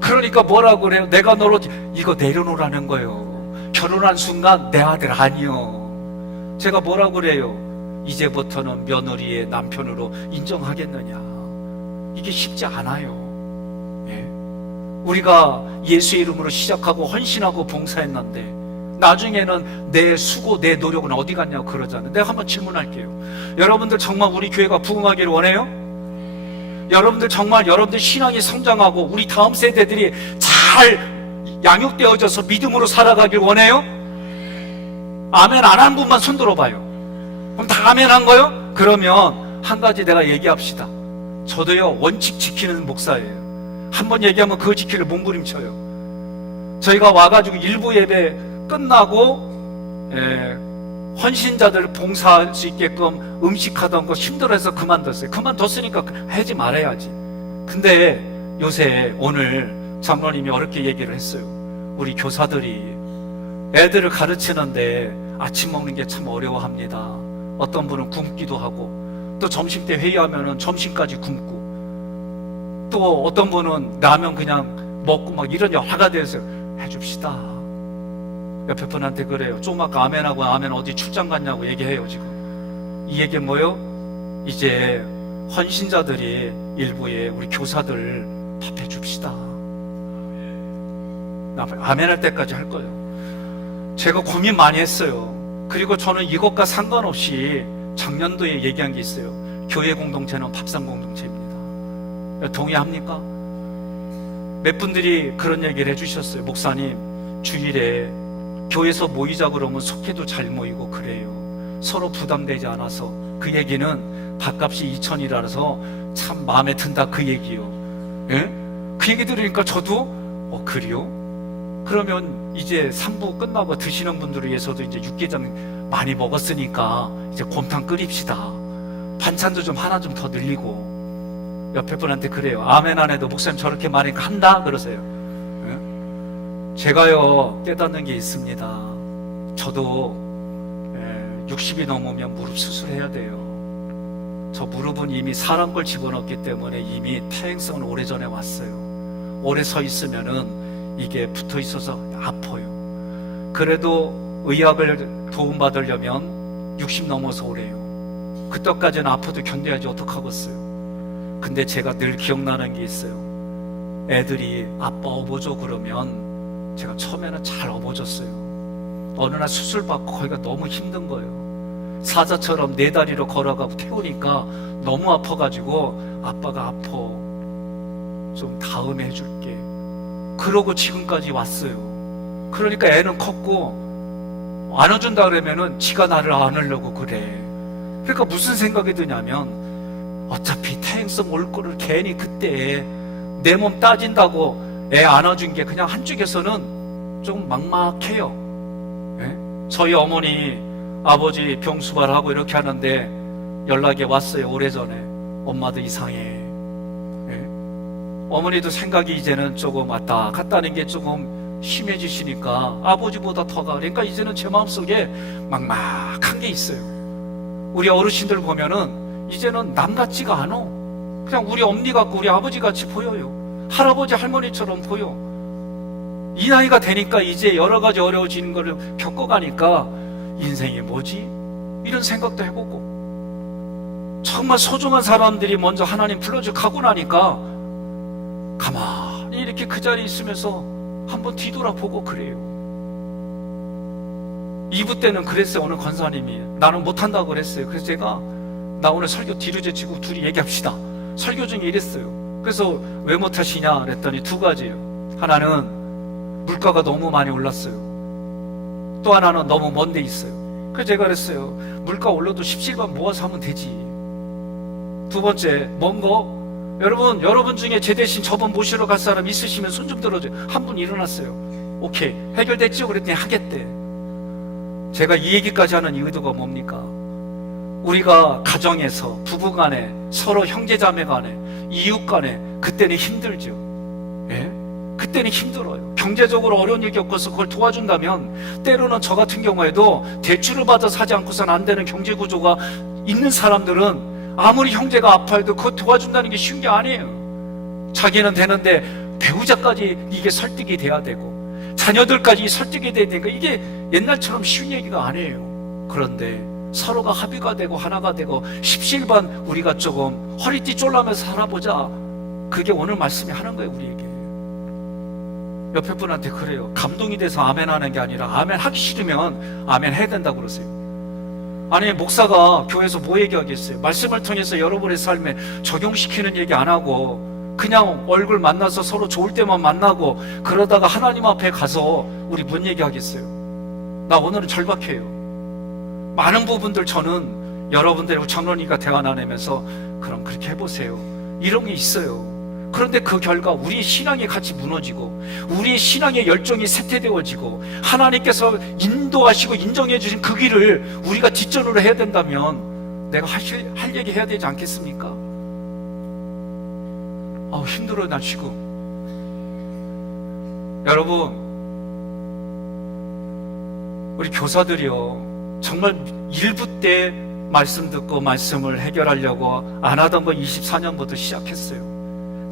그러니까 뭐라고 그래요? 내가 너로 이거 내려놓으라는 거예요. 결혼한 순간 내 아들 아니요. 제가 뭐라고 그래요? 이제부터는 며느리의 남편으로 인정하겠느냐. 이게 쉽지 않아요. 예? 우리가 예수의 이름으로 시작하고 헌신하고 봉사했는데 나중에는 내 수고, 내 노력은 어디 갔냐고 그러잖아요. 내가 한번 질문할게요. 여러분들 정말 우리 교회가 부흥하기를 원해요? 여러분들 정말 여러분들 신앙이 성장하고 우리 다음 세대들이 잘 양육되어져서 믿음으로 살아가길 원해요? 아멘 안 한 분만 손 들어봐요. 그럼 다 아멘 한 거요? 그러면 한 가지 내가 얘기합시다. 저도요 원칙 지키는 목사예요. 한번 얘기하면 그거 지키를 몸부림쳐요. 저희가 와가지고 일부 예배 끝나고 헌신자들 봉사할 수 있게끔 음식하던 거 힘들어서 그만뒀어요. 그만뒀으니까 하지 말아야지. 근데 요새 오늘 장로님이 어렵게 얘기를 했어요. 우리 교사들이 애들을 가르치는데 아침 먹는 게 참 어려워합니다. 어떤 분은 굶기도 하고 또 점심 때 회의하면은 점심까지 굶고 또 어떤 분은 라면 그냥 먹고 막 이런 여하가 돼서 해줍시다. 옆에 분한테 그래요. 좀 아까 아멘하고 아멘 어디 출장 갔냐고 얘기해요. 지금 이 얘기는 뭐요? 이제 헌신자들이 일부에 우리 교사들 밥해 줍시다. 아멘 할 때까지 할 거예요. 제가 고민 많이 했어요. 그리고 저는 이것과 상관없이 작년도에 얘기한 게 있어요. 교회 공동체는 밥상 공동체입니다. 동의합니까? 몇 분들이 그런 얘기를 해주셨어요. 목사님, 주일에 교회에서 모이자 그러면 속해도 잘 모이고 그래요. 서로 부담되지 않아서. 그 얘기는 밥값이 2,000이라서 참 마음에 든다 그 얘기요. 예? 그 얘기 들으니까 저도 그래요? 그러면 이제 3부 끝나고 드시는 분들을 위해서도 이제 육개장 많이 먹었으니까 이제 곰탕 끓입시다. 반찬도 좀 하나 좀 더 늘리고. 옆에 분한테 그래요. 아멘 안 해도 목사님 저렇게 말하니까 한다 그러세요. 예? 제가요 깨닫는 게 있습니다. 저도 60이 넘으면 무릎 수술해야 돼요. 저 무릎은 이미 사람 걸 집어넣기 때문에 이미 퇴행성은 오래전에 왔어요. 오래 서 있으면은 이게 붙어 있어서 아파요. 그래도 의학을 도움받으려면 60 넘어서 오래요. 그때까지는 아파도 견뎌야지 어떡하겠어요. 근데 제가 늘 기억나는 게 있어요. 애들이 아빠 업어줘 그러면 제가 처음에는 잘 업어줬어요. 어느 날 수술 받고 거기가 너무 힘든 거예요. 사자처럼 네 다리로 걸어가고 태우니까 너무 아파가지고 아빠가 아파 좀 다음에 해줄게 그러고 지금까지 왔어요. 그러니까 애는 컸고 안아준다 그러면은 지가 나를 안으려고 그래. 그러니까 무슨 생각이 드냐면 어차피 퇴행성 올 거를 괜히 그때 내 몸 따진다고 애 안아준 게 그냥 한쪽에서는 좀 막막해요. 예? 저희 어머니 아버지 병수발하고 이렇게 하는데 연락이 왔어요. 오래전에 엄마도 이상해. 어머니도 생각이 이제는 조금 왔다 갔다는 게 조금 심해지시니까 아버지보다 더가 그러니까 이제는 제 마음속에 막막한 게 있어요. 우리 어르신들 보면은 이제는 남 같지가 않아. 그냥 우리 엄니 같고 우리 아버지 같이 보여요. 할아버지 할머니처럼 보여. 이 나이가 되니까 이제 여러 가지 어려워지는 거를 겪어가니까 인생이 뭐지? 이런 생각도 해보고 정말 소중한 사람들이 먼저 하나님 불러주고 가고 나니까 가만히 이렇게 그 자리에 있으면서 한번 뒤돌아보고 그래요. 2부 때는 그랬어요. 오늘 권사님이 나는 못한다고 그랬어요. 그래서 제가 나 오늘 설교 뒤로 제치고 둘이 얘기합시다. 설교 중에 이랬어요. 그래서 왜 못하시냐 그랬더니 두 가지예요. 하나는 물가가 너무 많이 올랐어요. 또 하나는 너무 먼 데 있어요. 그래서 제가 그랬어요. 물가 올라도 17만 모아서 하면 되지. 두 번째 먼 거 여러분 중에 제 대신 저번 모시러 갈 사람 있으시면 손 좀 들어줘요. 한 분 일어났어요. 오케이 해결됐죠? 그랬더니 하겠대. 제가 이 얘기까지 하는 의도가 뭡니까? 우리가 가정에서 부부간에 서로 형제자매 간에 이웃 간에 그때는 힘들죠. 예? 그때는 힘들어요. 경제적으로 어려운 일 겪어서 그걸 도와준다면 때로는 저 같은 경우에도 대출을 받아서 하지 않고서는 안 되는 경제 구조가 있는 사람들은 아무리 형제가 아파해도 그거 도와준다는 게 쉬운 게 아니에요. 자기는 되는데 배우자까지 이게 설득이 돼야 되고 자녀들까지 설득이 돼야 되니까 이게 옛날처럼 쉬운 얘기가 아니에요. 그런데 서로가 합의가 되고 하나가 되고 십시일반 우리가 조금 허리띠 쫄라면서 살아보자. 그게 오늘 말씀이 하는 거예요. 우리에게. 옆에 분한테 그래요. 감동이 돼서 아멘 하는 게 아니라 아멘 하기 싫으면 아멘 해야 된다고 그러세요. 아니 목사가 교회에서 뭐 얘기하겠어요? 말씀을 통해서 여러분의 삶에 적용시키는 얘기 안 하고 그냥 얼굴 만나서 서로 좋을 때만 만나고 그러다가 하나님 앞에 가서 우리 뭔 얘기하겠어요? 나 오늘은 절박해요. 많은 부분들 저는 여러분들하고 장로님과 대화 나누면서 그럼 그렇게 해보세요, 이런 게 있어요. 그런데 그 결과 우리의 신앙이 같이 무너지고 우리의 신앙의 열정이 쇠퇴되어지고 하나님께서 인도하시고 인정해 주신 그 길을 우리가 뒷전으로 해야 된다면 내가 할 얘기 해야 되지 않겠습니까? 힘들어요, 나 지금. 여러분, 우리 교사들이요, 정말 일부 때 말씀 듣고 말씀을 해결하려고 안 하던 거 24년부터 시작했어요.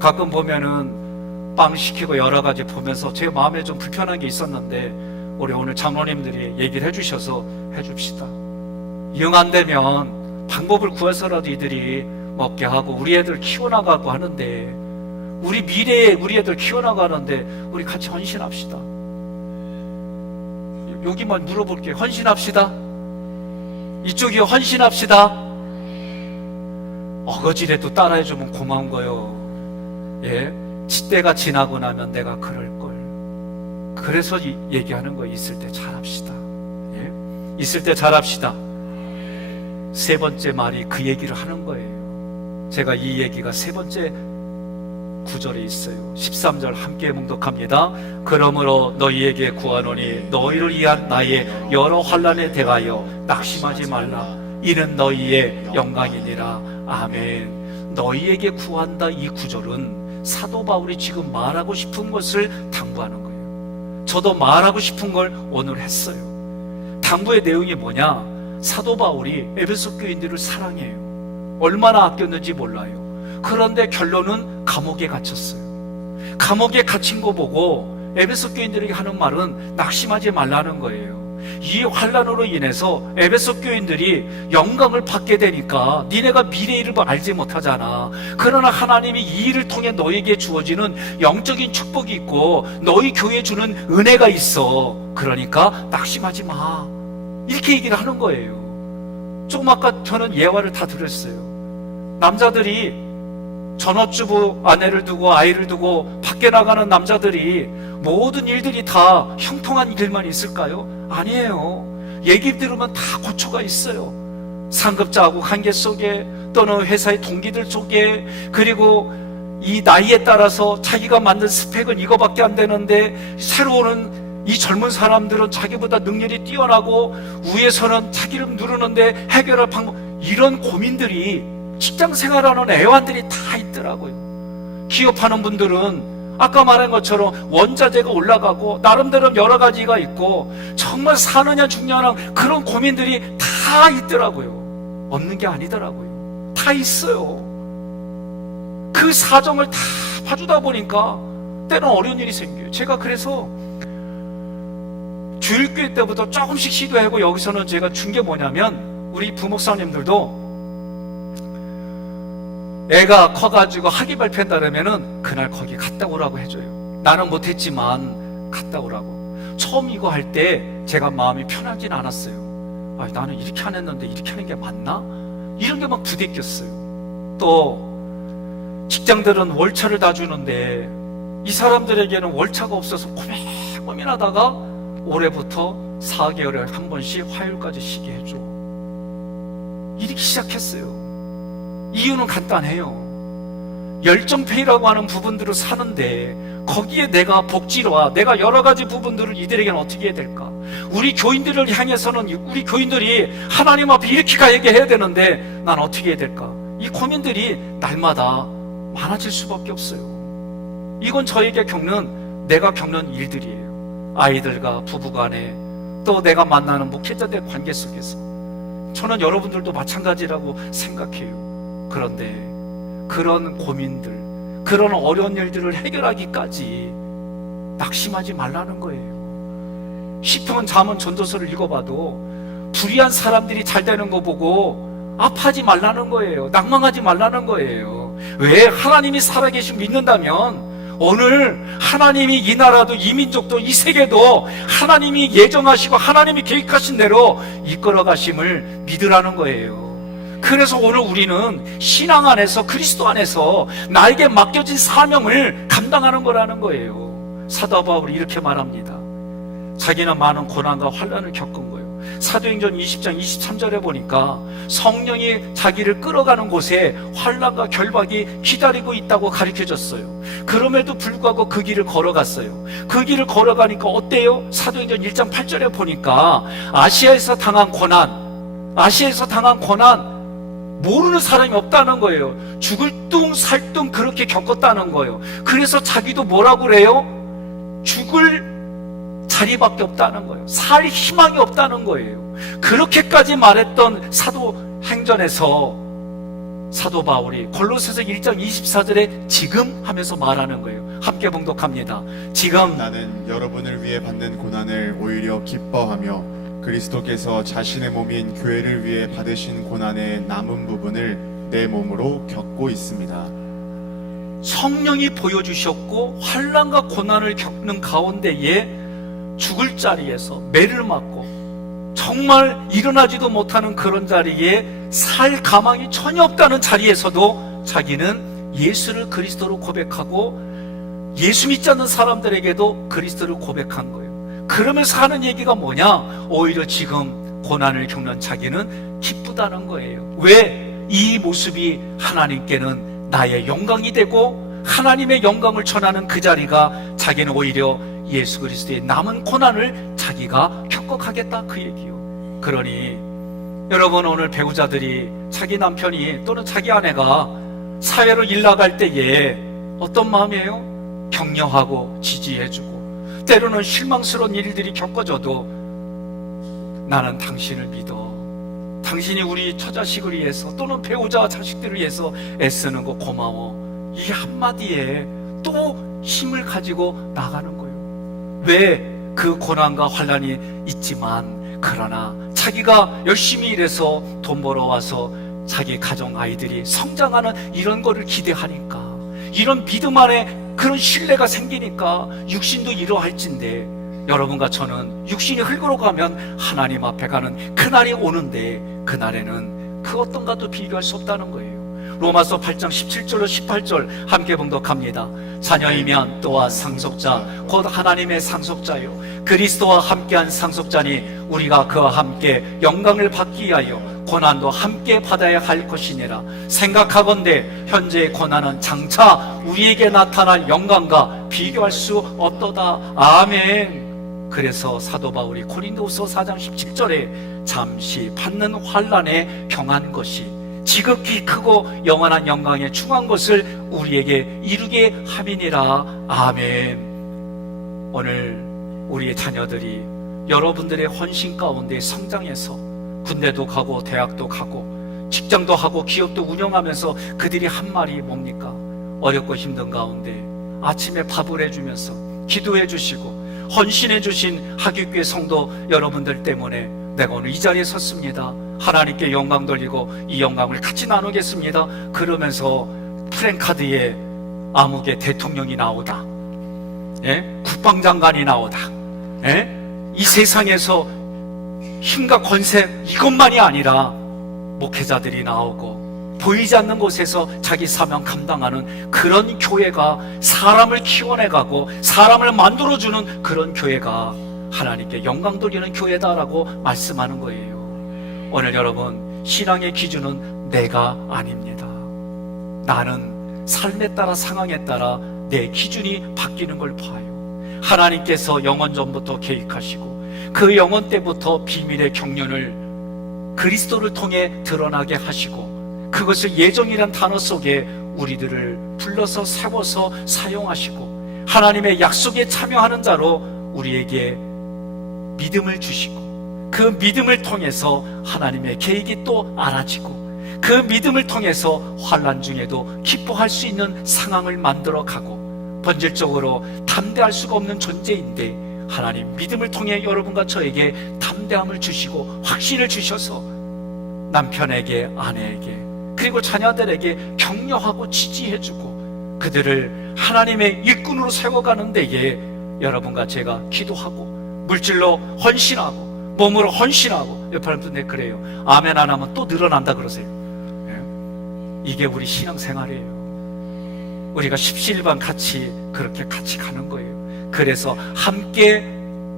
가끔 보면은 빵 시키고 여러 가지 보면서 제 마음에 좀 불편한 게 있었는데 우리 오늘 장로님들이 얘기를 해주셔서 해줍시다. 영 안 되면 방법을 구해서라도 이들이 먹게 하고 우리 애들 키워나가고 하는데, 우리 미래에 우리 애들 키워나가는데 우리 같이 헌신합시다. 여기만 물어볼게요. 헌신합시다. 이쪽이요, 헌신합시다. 어거지라도 따라해주면 고마운 거요. 예, 시대가 지나고 나면 내가 그럴걸. 그래서 얘기하는 거, 있을 때 잘합시다. 예? 있을 때 잘합시다. 세 번째 말이 그 얘기를 하는 거예요. 제가 이 얘기가 세 번째 구절에 있어요. 13절 함께 묵독합니다. 그러므로 너희에게 구하노니 너희를 위한 나의 여러 환난에 대하여 낙심하지 말라. 이는 너희의 영광이니라. 아멘. 너희에게 구한다, 이 구절은 사도 바울이 지금 말하고 싶은 것을 당부하는 거예요. 저도 말하고 싶은 걸 오늘 했어요. 당부의 내용이 뭐냐? 사도 바울이 에베소 교인들을 사랑해요. 얼마나 아꼈는지 몰라요. 그런데 결론은 감옥에 갇혔어요. 감옥에 갇힌 거 보고 에베소 교인들에게 하는 말은 낙심하지 말라는 거예요. 이 환난으로 인해서 에베소 교인들이 영광을 받게 되니까 니네가 미래 일을 알지 못하잖아. 그러나 하나님이 이 일을 통해 너에게 주어지는 영적인 축복이 있고 너희 교회에 주는 은혜가 있어. 그러니까 낙심하지 마, 이렇게 얘기를 하는 거예요. 조금 아까 저는 예화를 다 드렸어요. 남자들이 전업주부 아내를 두고 아이를 두고 밖에 나가는 남자들이 모든 일들이 다 형통한 일만 있을까요? 아니에요. 얘기 들으면 다 고초가 있어요. 상급자하고 관계 속에, 또는 회사의 동기들 속에, 그리고 이 나이에 따라서 자기가 만든 스펙은 이거밖에 안 되는데 새로 오는 이 젊은 사람들은 자기보다 능력이 뛰어나고 위에서는 자기를 누르는데 해결할 방법, 이런 고민들이 직장 생활하는 애완들이 다 있더라고요. 기업하는 분들은 아까 말한 것처럼 원자재가 올라가고 나름대로 여러 가지가 있고 정말 사느냐 죽느냐 그런 고민들이 다 있더라고요. 없는 게 아니더라고요. 다 있어요. 그 사정을 다 봐주다 보니까 때는 어려운 일이 생겨요. 제가 그래서 주일교회 때부터 조금씩 시도하고, 여기서는 제가 준 게 뭐냐면 우리 부목사님들도 애가 커가지고 학위 발표한다 그러면은 그날 거기 갔다 오라고 해줘요. 나는 못했지만 갔다 오라고. 처음 이거 할 때 제가 마음이 편하진 않았어요. 나는 이렇게 안 했는데 이렇게 하는 게 맞나? 이런 게 막 부대꼈어요. 또 직장들은 월차를 다 주는데 이 사람들에게는 월차가 없어서 고민하다가 올해부터 4개월에 한 번씩 화요일까지 쉬게 해줘. 이렇게 시작했어요. 이유는 간단해요. 열정페이라고 하는 부분들을 사는데 거기에 내가 복지와 내가 여러 가지 부분들을 이들에게는 어떻게 해야 될까? 우리 교인들을 향해서는 우리 교인들이 하나님 앞에 이렇게 가게 해야 되는데 난 어떻게 해야 될까? 이 고민들이 날마다 많아질 수밖에 없어요. 이건 저에게 내가 겪는 일들이에요. 아이들과 부부간에, 또 내가 만나는 목회자들의 관계 속에서. 저는 여러분들도 마찬가지라고 생각해요. 그런데 그런 고민들, 그런 어려운 일들을 해결하기까지 낙심하지 말라는 거예요. 시편, 잠언, 전도서를 읽어봐도 불의한 사람들이 잘 되는 거 보고 아파하지 말라는 거예요. 낭망하지 말라는 거예요. 왜? 하나님이 살아계신 믿는다면 오늘 하나님이 이 나라도 이 민족도 이 세계도 하나님이 예정하시고 하나님이 계획하신 대로 이끌어 가심을 믿으라는 거예요. 그래서 오늘 우리는 신앙 안에서, 그리스도 안에서 나에게 맡겨진 사명을 감당하는 거라는 거예요. 사도 바울이 이렇게 말합니다. 자기는 많은 고난과 환난을 겪은 거예요. 사도행전 20장 23절에 보니까 성령이 자기를 끌어가는 곳에 환난과 결박이 기다리고 있다고 가르쳐줬어요. 그럼에도 불구하고 그 길을 걸어갔어요. 그 길을 걸어가니까 어때요? 사도행전 1장 8절에 보니까 아시아에서 당한 고난, 모르는 사람이 없다는 거예요. 죽을 둥 살 둥 그렇게 겪었다는 거예요. 그래서 자기도 뭐라고 그래요? 죽을 자리밖에 없다는 거예요. 살 희망이 없다는 거예요. 그렇게까지 말했던 사도행전에서 사도 바울이 골로새서 1장 24절에 지금 하면서 말하는 거예요. 함께 봉독합니다. 지금 나는 여러분을 위해 받는 고난을 오히려 기뻐하며 그리스도께서 자신의 몸인 교회를 위해 받으신 고난의 남은 부분을 내 몸으로 겪고 있습니다. 성령이 보여주셨고 환난과 고난을 겪는 가운데에 죽을 자리에서 매를 맞고 정말 일어나지도 못하는 그런 자리에 살 가망이 전혀 없다는 자리에서도 자기는 예수를 그리스도로 고백하고 예수 믿지 않는 사람들에게도 그리스도를 고백한 거예요. 그러면서 하는 얘기가 뭐냐? 오히려 지금 고난을 겪는 자기는 기쁘다는 거예요. 왜? 이 모습이 하나님께는 나의 영광이 되고 하나님의 영광을 전하는 그 자리가 자기는 오히려 예수 그리스도의 남은 고난을 자기가 겪어가겠다 그 얘기요. 그러니 여러분, 오늘 배우자들이 자기 남편이 또는 자기 아내가 사회로 일 나갈 때에 어떤 마음이에요? 격려하고 지지해주고, 때로는 실망스러운 일들이 겪어져도 나는 당신을 믿어, 당신이 우리 처자식을 위해서 또는 배우자 자식들을 위해서 애쓰는 거 고마워, 이 한마디에 또 힘을 가지고 나가는 거예요. 왜? 그 고난과 환난이 있지만 그러나 자기가 열심히 일해서 돈 벌어와서 자기 가정 아이들이 성장하는 이런 거를 기대하니까, 이런 믿음 안에 그런 신뢰가 생기니까 육신도 이러할진데, 여러분과 저는 육신이 흙으로 가면 하나님 앞에 가는 그날이 오는데 그날에는 그 어떤 것도 비교할 수 없다는 거예요. 로마서 8장 17절로 18절 함께 봉독합니다. 자녀이면 또한 상속자 곧 하나님의 상속자요 그리스도와 함께한 상속자니 우리가 그와 함께 영광을 받기 위하여 고난도 함께 받아야 할 것이니라. 생각하건대 현재의 고난은 장차 우리에게 나타날 영광과 비교할 수 없도다. 아멘. 그래서 사도 바울이 고린도후서 4장 17절에 잠시 받는 환난에 경한 것이 지극히 크고 영원한 영광에 충한 것을 우리에게 이루게 함이니라. 아멘. 오늘 우리의 자녀들이 여러분들의 헌신 가운데 성장해서 군대도 가고 대학도 가고 직장도 하고 기업도 운영하면서 그들이 한 말이 뭡니까? 어렵고 힘든 가운데 아침에 밥을 해주면서 기도해 주시고 헌신해 주신 하객교회 성도 여러분들 때문에 내가 오늘 이 자리에 섰습니다. 하나님께 영광 돌리고 이 영광을 같이 나누겠습니다. 그러면서 플랜카드에 암흑의 대통령이 나오다, 국방장관이 나오다, 이 세상에서 힘과 권세 이것만이 아니라 목회자들이 나오고 보이지 않는 곳에서 자기 사명 감당하는 그런 교회가 사람을 키워내가고 사람을 만들어주는 그런 교회가 하나님께 영광 돌리는 교회다라고 말씀하는 거예요. 오늘 여러분, 신앙의 기준은 내가 아닙니다. 나는 삶에 따라 상황에 따라 내 기준이 바뀌는 걸 봐요. 하나님께서 영원 전부터 계획하시고 그 영원 때부터 비밀의 경륜을 그리스도를 통해 드러나게 하시고 그것을 예정이란 단어 속에 우리들을 불러서 세워서 사용하시고 하나님의 약속에 참여하는 자로 우리에게 믿음을 주시고 그 믿음을 통해서 하나님의 계획이 또 알아지고 그 믿음을 통해서 환난 중에도 기뻐할 수 있는 상황을 만들어가고 본질적으로 담대할 수가 없는 존재인데 하나님 믿음을 통해 여러분과 저에게 담대함을 주시고 확신을 주셔서 남편에게 아내에게 그리고 자녀들에게 격려하고 지지해주고 그들을 하나님의 일꾼으로 세워가는 데에 여러분과 제가 기도하고 물질로 헌신하고 몸으로 헌신하고 옆에 사람도 내 그래요. 아멘 안 하면 또 늘어난다 그러세요. 이게 우리 신앙생활이에요. 우리가 십시일반 같이 그렇게 같이 가는 거예요. 그래서 함께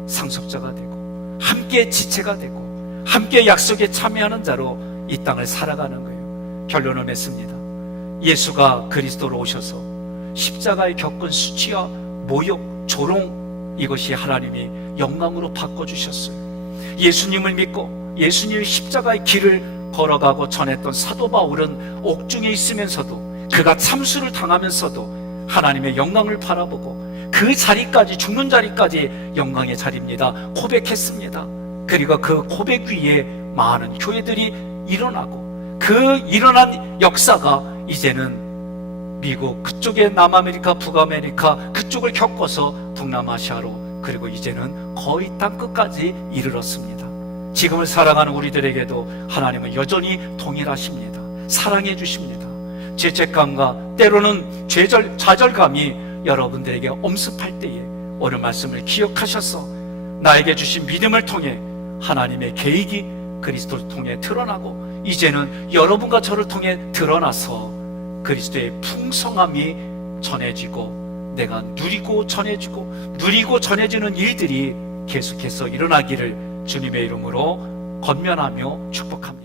상속자가 되고 함께 지체가 되고 함께 약속에 참여하는 자로 이 땅을 살아가는 거예요. 결론을 맺습니다. 예수가 그리스도로 오셔서 십자가에 겪은 수치와 모욕, 조롱, 이것이 하나님이 영광으로 바꿔주셨어요. 예수님을 믿고 예수님의 십자가의 길을 걸어가고 전했던 사도 바울은 옥중에 있으면서도 그가 참수를 당하면서도 하나님의 영광을 바라보고 그 자리까지, 죽는 자리까지 영광의 자리입니다 고백했습니다. 그리고 그 고백 위에 많은 교회들이 일어나고 그 일어난 역사가 이제는 미국 그쪽에 남아메리카, 북아메리카 그쪽을 겪어서 동남아시아로, 그리고 이제는 거의 땅끝까지 이르렀습니다. 지금을 살아가는 우리들에게도 하나님은 여전히 동일하십니다. 사랑해 주십니다. 죄책감과 때로는 좌절감이 여러분들에게 엄습할 때에 오늘 말씀을 기억하셔서 나에게 주신 믿음을 통해 하나님의 계획이 그리스도를 통해 드러나고 이제는 여러분과 저를 통해 드러나서 그리스도의 풍성함이 전해지고 내가 누리고 전해지는 일들이 계속해서 일어나기를 주님의 이름으로 권면하며 축복합니다.